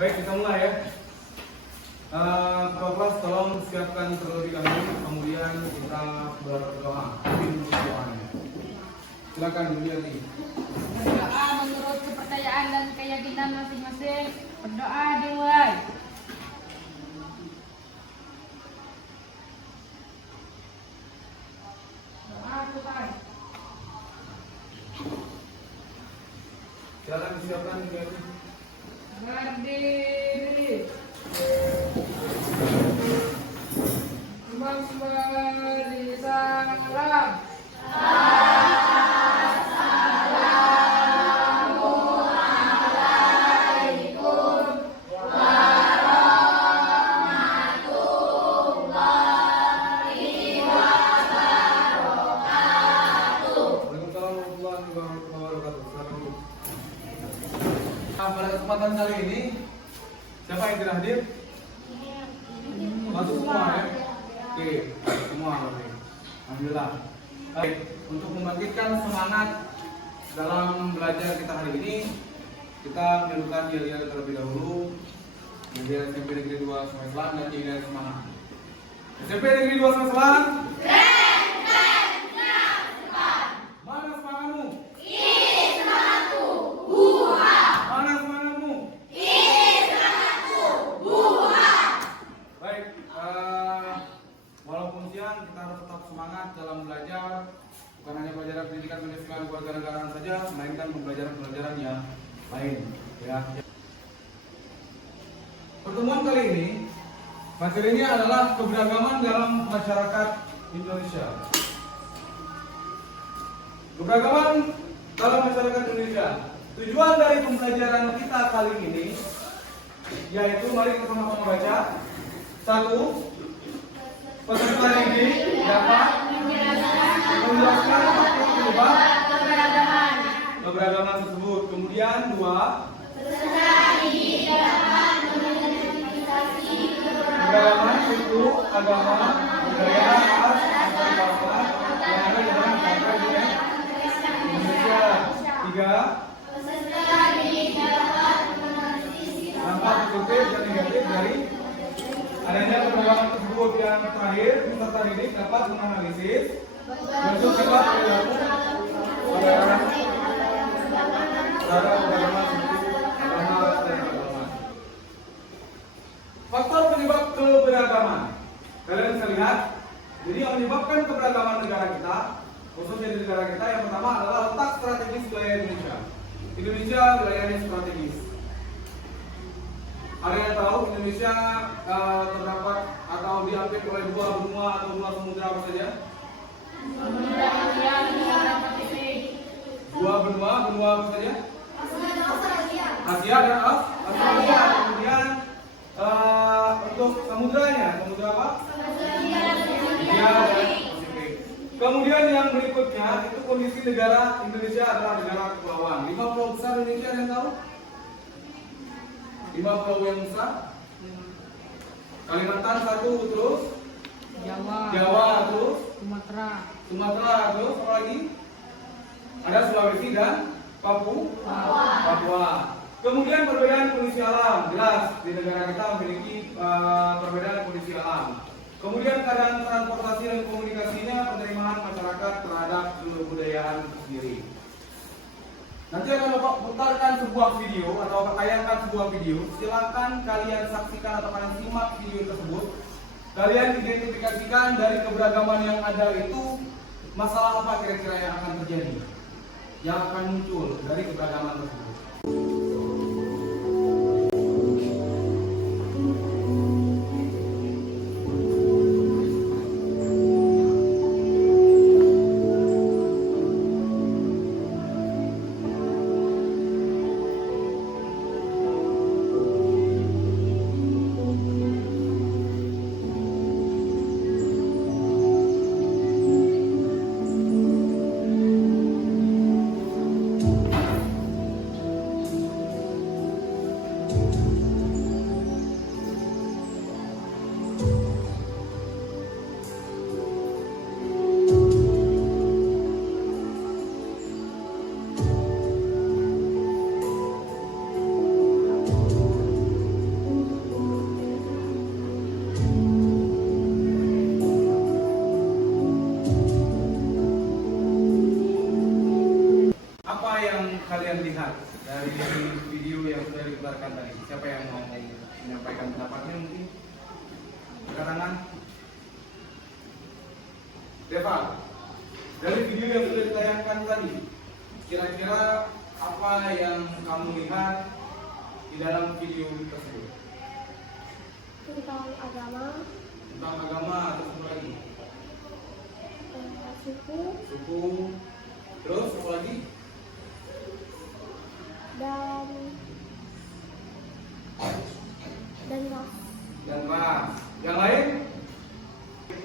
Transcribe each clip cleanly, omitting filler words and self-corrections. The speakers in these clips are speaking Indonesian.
Baik, kita mulai ya. Kelas tolong siapkan terlebih dahulu, kemudian kita berdoa. Silakan Yuliati. Berdoa menurut kepercayaan dan keyakinan masing-masing. Berdoa dimulai. Doa selesai. Silakan disiapkan Yuliati. Berdiri. Memberi salam. Pada kesempatan kali ini, siapa yang tidak hadir? Masuk semua ya? Oke, semua oke. Alhamdulillah. Baik, untuk membangkitkan semangat dalam belajar kita hari ini, kita menunjukkan yel-yel terlebih dahulu. Yel SMP Negeri 2 Semelan dan yel semangat. SMP Negeri 2 Semelan. Mana semangatmu? Mana semangatmu? Baik, walaupun siang kita harus tetap semangat dalam belajar. Bukan hanya pelajaran pendidikan Pancasila kewarganegaraan saja, melainkan pembelajaran yang lain. Ya. Pertemuan kali ini, materinya adalah keberagaman dalam masyarakat Indonesia. Keberagaman dalam masyarakat Indonesia. Tujuan dari pembelajaran kita kali ini yaitu mari kita sama-sama baca. 1. Peserta didik dapat menjelaskan penyebab keberagaman tersebut. Kemudian 2. Keberagaman suku, agama, budaya, ras, antar bangsa yang ada dalam masyarakat Indonesia. 3. Dampak positif dan negatif dari adanya keberagaman tersebut. Yang terakhir, peserta didik dapat menganalisis bentuk sifat perilaku keberagaman secara keberagaman agama dan agama. Faktor penyebab keberagaman. Kalian bisa lihat, jadi yang menyebabkan keberagaman negara kita, khususnya di negara kita, yang pertama adalah letak strategis wilayah Indonesia. Indonesia wilayahnya strategis. Ada yang tahu Indonesia terdapat atau diapit oleh 2 benua atau 2 samudra apa saja? 2 benua apa saja? Asia dan Australia. Kemudian untuk samudranya, samudra apa? India dan Pasifik. Kemudian yang berikutnya itu kondisi negara Indonesia adalah negara kepulauan. 5 pulau besar Indonesia, ada yang tahu? 5 pulau yang besar. Kalimantan 1, terus Jawa terus Sumatera terus apa lagi? Ada Sulawesi dan Papua. Kemudian perbedaan kondisi alam, jelas di negara kita memiliki perbedaan kondisi alam. Kemudian keadaan transportasi dan komunikasinya, penerimaan masyarakat terhadap kebudayaan sendiri. Nanti akan Bapak putarkan sebuah video atau Bapak tayangkan sebuah video. Silakan kalian saksikan atau kalian simak video tersebut. Kalian identifikasikan dari keberagaman yang ada itu masalah apa kira-kira yang akan terjadi, yang akan muncul dari keberagaman tersebut. video yang sudah diputarkan tadi? Siapa yang mau menyampaikan pendapatnya mungkin? Angkat tangan. Deva, dari video yang sudah ditayangkan tadi, kira-kira apa yang kamu lihat di dalam video tersebut? Tentang agama, Tentang agama atau apa lagi? suku, Suku, terus apa lagi? dan ras. Dan ras. Yang lain?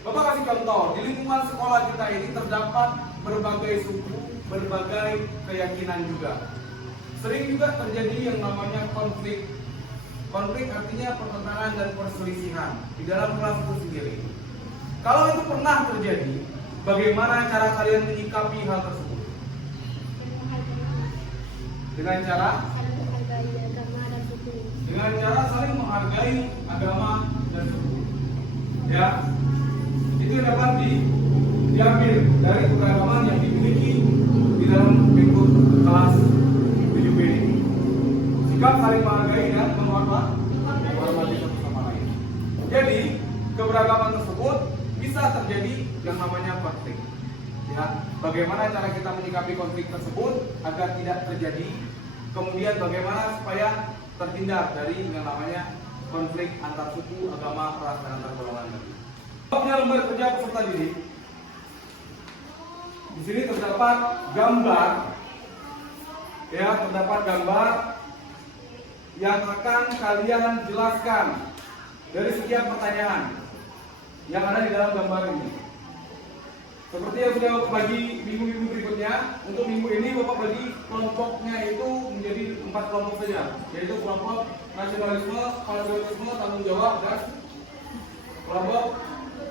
Bapak kasih contoh, di lingkungan sekolah kita ini terdapat berbagai suku, berbagai keyakinan juga. Sering juga terjadi yang namanya konflik. Konflik artinya pertentangan dan perselisihan di dalam kelas itu sendiri. Kalau itu pernah terjadi, bagaimana cara kalian menyikapi hal tersebut? Dengan cara? Saling menghargai agama dan suku. Dengan cara saling menghargai agama dan suku. Ya, itu dapat diambil dari keberagaman yang dimiliki di dalam lingkup kelas 7B ini. Sikap saling menghargai dan menghormati satu sama lain. Jadi keberagaman tersebut bisa terjadi yang namanya konflik. Ya, bagaimana cara kita menyikapi konflik tersebut agar tidak terjadi? Kemudian bagaimana supaya terhindar dari yang namanya konflik antar suku, agama, ras, dan antar golongan tadi. Babnya lembar kerja peserta didik. Di sini terdapat gambar, ya, terdapat gambar yang akan kalian jelaskan dari setiap pertanyaan yang ada di dalam gambar ini. Seperti yang sudah Bapak bagi minggu-minggu berikutnya, untuk minggu ini Bapak bagi kelompoknya itu menjadi 4 kelompok saja, yaitu kelompok nasionalisme, patriotisme, tanggung jawab, dan kelompok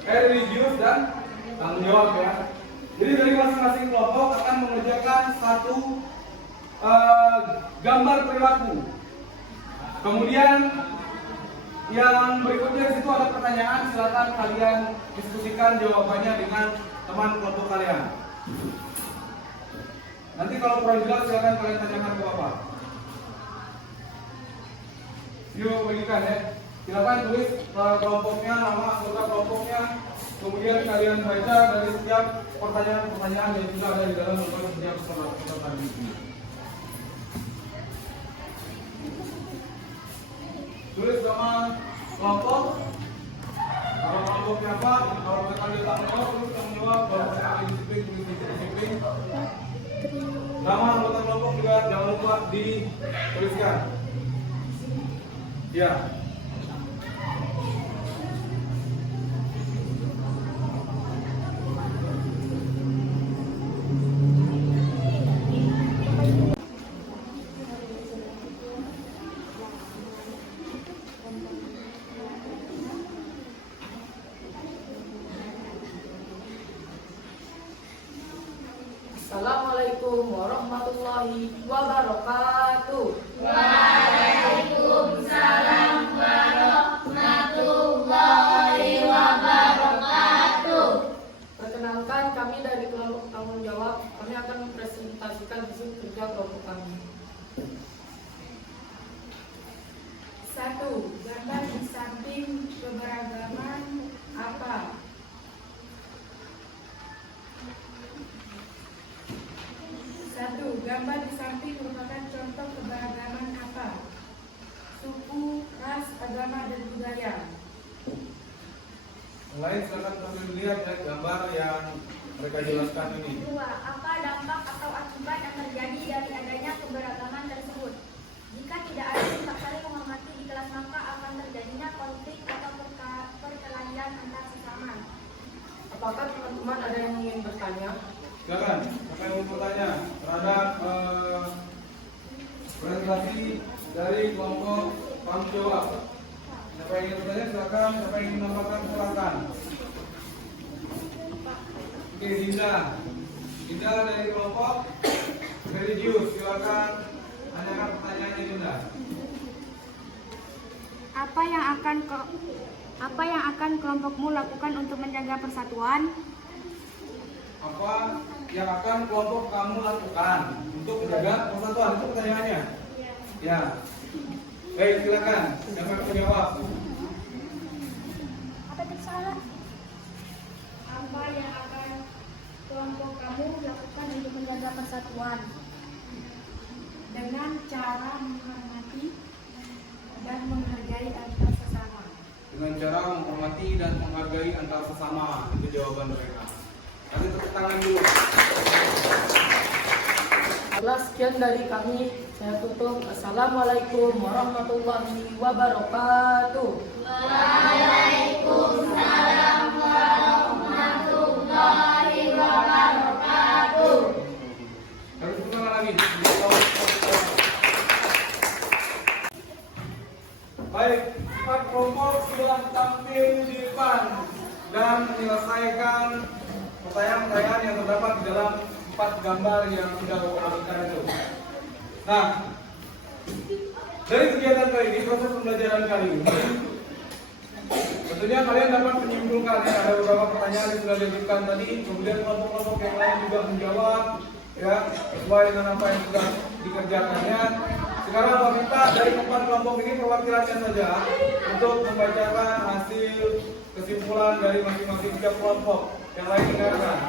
religius dan tanggung jawab, ya. Jadi dari masing-masing kelompok akan mengerjakan satu gambar perilaku. Kemudian yang berikutnya di situ ada pertanyaan, silakan kalian diskusikan jawabannya dengan teman kelompok kalian. Nanti kalau kurang jelas silakan kalian tanyakan ke Bapak. Yuk bagikan, ya. Silakan tulis kelompoknya, nama anggota kelompoknya, kemudian kalian baca dari setiap pertanyaan-pertanyaan yang sudah ada di dalam lembar setiap peserta didik. Tulis nama kelompok. Kalau kelompoknya apa? Kalau mereka dia tanggung jawab, tulis tanggung jawab. Kalau mereka disiplin, tulis disiplin. Nama anggota kelompok juga jangan lupa dituliskan. Ya. Assalamualaikum warahmatullahi wabarakatuh. Waalaikumsalam warahmatullahi wabarakatuh. Perkenalkan, kami dari kelompok tanggung jawab. Kami akan mempresentasikan hasil kerja kelompok kami. 1. Gambar di samping keberagaman apa? Gambar di samping merupakan contoh keberagaman apa? Suku, ras, agama, dan budaya. Lain silakan kami lihat, ya, gambar yang mereka jelaskan ini. 2. Apa dampak atau akibat yang terjadi dari adanya keberagaman tersebut? Jika tidak ada sikap saling menghormati di kelas, maka akan terjadinya konflik atau perkelahian antar sesama. Apakah teman-teman ada yang ingin bertanya? Silakan, siapa yang mau bertanya terhadap presentasi dari kelompok tanggung jawab? Siapa yang ingin bertanya silakan, siapa yang ingin menambahkan silakan. Oke, Dinda dari kelompok religius, silakan tanyakan pertanyaannya, Dinda. Apa yang akan kelompokmu lakukan untuk menjaga persatuan? Apa yang akan kelompok kamu lakukan untuk menjaga persatuan? Itu pertanyaannya. Ya. Baik, silakan. Siapa yang menjawab? Apa itu salah? Apa yang akan kelompok kamu lakukan untuk menjaga persatuan? Dengan cara menghormati dan menghargai antar sesama. Dengan cara menghormati dan menghargai antar sesama. Itu jawaban mereka. Kasih tepuk tangan dulu. Setelah sekian dari kami, saya tutup. Assalamualaikum warahmatullahi wabarakatuh. Waalaikumsalam warahmatullahi wabarakatuh. Harus tepuk tangan lagi. Baik, 4 kelompok sudah tampil di depan dan menyelesaikan pertanyaan-pertanyaan yang terdapat di dalam 4 gambar yang sudah dibagikan itu. Nah, dari kegiatan kali ini, proses pembelajaran kali ini, tentunya kalian dapat menyimpulkan ya, ada beberapa pertanyaan yang sudah diajukan tadi, kemudian kelompok-kelompok yang lain juga menjawab, ya, sesuai dengan apa yang sudah dikerjakannya. Sekarang meminta dari 4 kelompok ini perwakilannya saja untuk membacakan hasil kesimpulan dari masing-masing tiap kelompok. Yang lain dengarkan.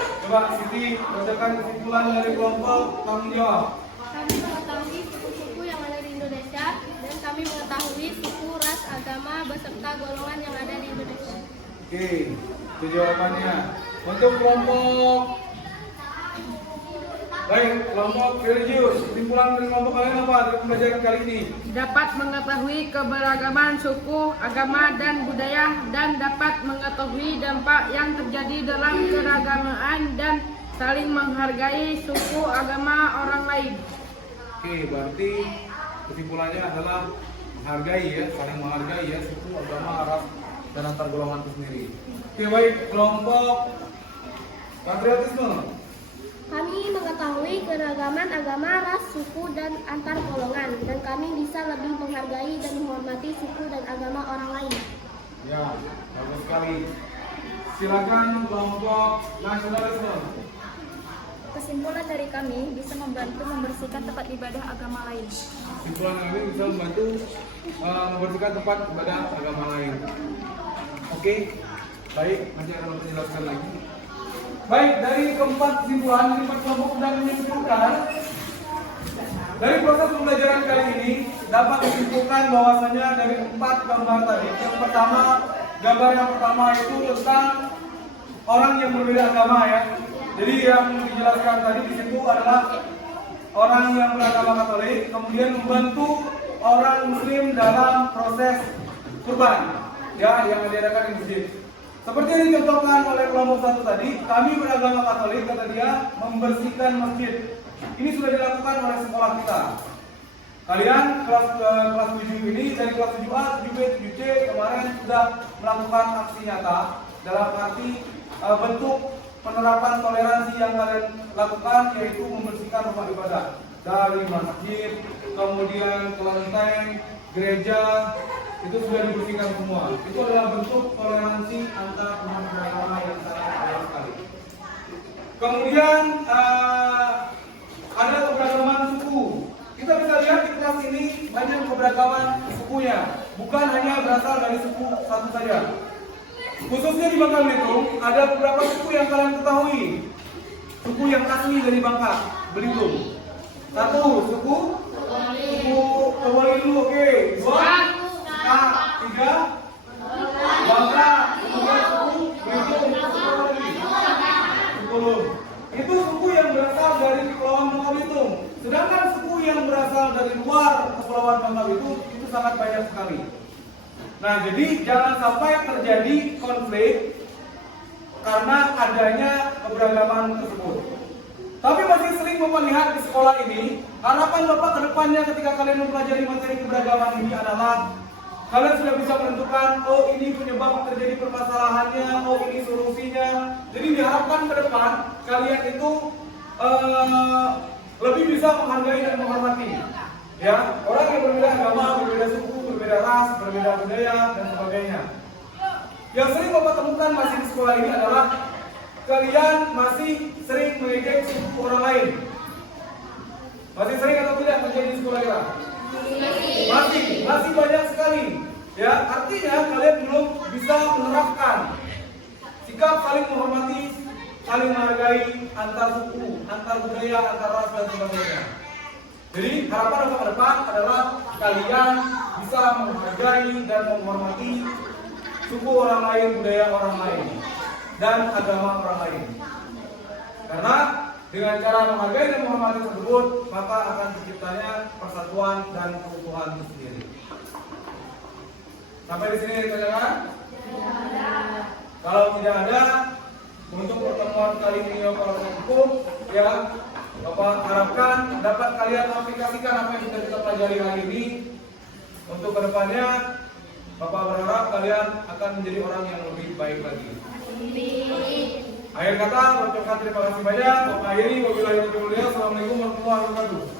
Coba Siti bacakan kesimpulan dari kelompok tanggung jawab. Kami mengetahui suku-suku yang ada di Indonesia dan kami mengetahui suku, ras, agama, beserta golongan yang ada di Indonesia. Oke, itu jawabannya. Untuk kelompok baik, kelompok religius, kesimpulan dari kelompok kalian apa dari pembelajaran kali ini? Dapat mengetahui keberagaman suku, agama, dan budaya, dan dapat mengetahui dampak yang terjadi dalam keragaman dan saling menghargai suku, agama orang lain. Oke, berarti kesimpulannya adalah menghargai ya, saling menghargai ya, suku, agama, ras, dan antar golongan itu sendiri. Oke, baik, kelompok patriotisme. Kami mengetahui keragaman agama, ras, suku, dan antar golongan, dan kami bisa lebih menghargai dan menghormati suku dan agama orang lain. Ya, bagus sekali. Silakan kelompok nasionalisme. Kesimpulan dari kami bisa membantu membersihkan tempat ibadah agama lain. Kesimpulan kami bisa membantu membersihkan tempat ibadah agama lain. Oke, baik, nanti akan menjelaskan lagi. Baik, dari keempat kesimpulan, 4 kelompok sudah menyimpulkan dari proses pembelajaran kali ini dapat disimpulkan bahwasanya dari 4 gambar tadi, yang pertama, gambar yang pertama itu tentang orang yang berbeda agama ya. Jadi yang dijelaskan tadi di situ adalah orang yang beragama Katolik kemudian membantu orang Muslim dalam proses kurban ya yang diadakan di masjid. Seperti yang dicontohkan oleh kelompok 1 tadi, kami beragama Katolik, kata dia, membersihkan masjid. Ini sudah dilakukan oleh sekolah kita. Kalian kelas 7 ini dari kelas 7A, 7B, 7C kemarin sudah melakukan aksi nyata dalam arti bentuk penerapan toleransi yang kalian lakukan yaitu membersihkan rumah ibadah dari masjid, kemudian kelenteng, gereja, itu sudah dibersihkan semua. Itu adalah bentuk toleransi antar umat beragama yang sangat baik sekali. Kemudian ada keberagaman suku. Kita bisa lihat di kelas ini banyak keberagaman sukunya, bukan hanya berasal dari suku satu saja. Khususnya di Bangka Belitung ada beberapa suku yang kalian ketahui, suku yang asli dari Bangka Belitung. 1 suku Kewalilu, oke. 2 3 Bangka, kemudian suku Belitung, suku itu suku yang berasal dari Kepulauan Bangka Belitung. Sedangkan suku yang berasal dari luar Kepulauan Bangka Belitung itu sangat banyak sekali. Nah, jadi jangan sampai terjadi konflik karena adanya keberagaman tersebut. Tapi masih sering Bapak lihat di sekolah ini, harapan Bapak ke depannya ketika kalian mempelajari materi keberagaman ini adalah kalian sudah bisa menentukan, oh ini penyebab terjadi permasalahannya, oh ini solusinya. Jadi diharapkan ke depan kalian itu lebih bisa menghargai dan menghormati. Ya, orang yang berbeda agama, berbeda suku, berbeda ras, berbeda budaya dan sebagainya. Yang sering Bapak temukan masih di sekolah ini adalah kalian masih sering mengejek suku orang lain. Masih sering atau tidak terjadi di sekolah kita? Masih banyak sekali. Ya, artinya kalian belum bisa menerapkan sikap saling menghormati, saling menghargai antar suku, antar budaya, antar ras dan sebagainya. Jadi harapan untuk ke depan adalah kalian bisa menghargai dan menghormati suku orang lain, budaya orang lain, dan agama orang lain. Karena dengan cara menghargai dan menghormati tersebut, maka akan terciptanya persatuan dan keutuhan itu sendiri. Sampai di sini ditanyakan? Kalau tidak ada, untuk pertemuan kali ini kalau cukup, ya Bapak harapkan dapat kalian aplikasikan apa yang sudah kita pelajari hari ini. Untuk kedepannya, Bapak berharap kalian akan menjadi orang yang lebih baik lagi. Akhir kata, ucapkan terima kasih banyak. Bapak akhiri, wabillahi taufiq wal hidayah. Assalamualaikum warahmatullahi wabarakatuh.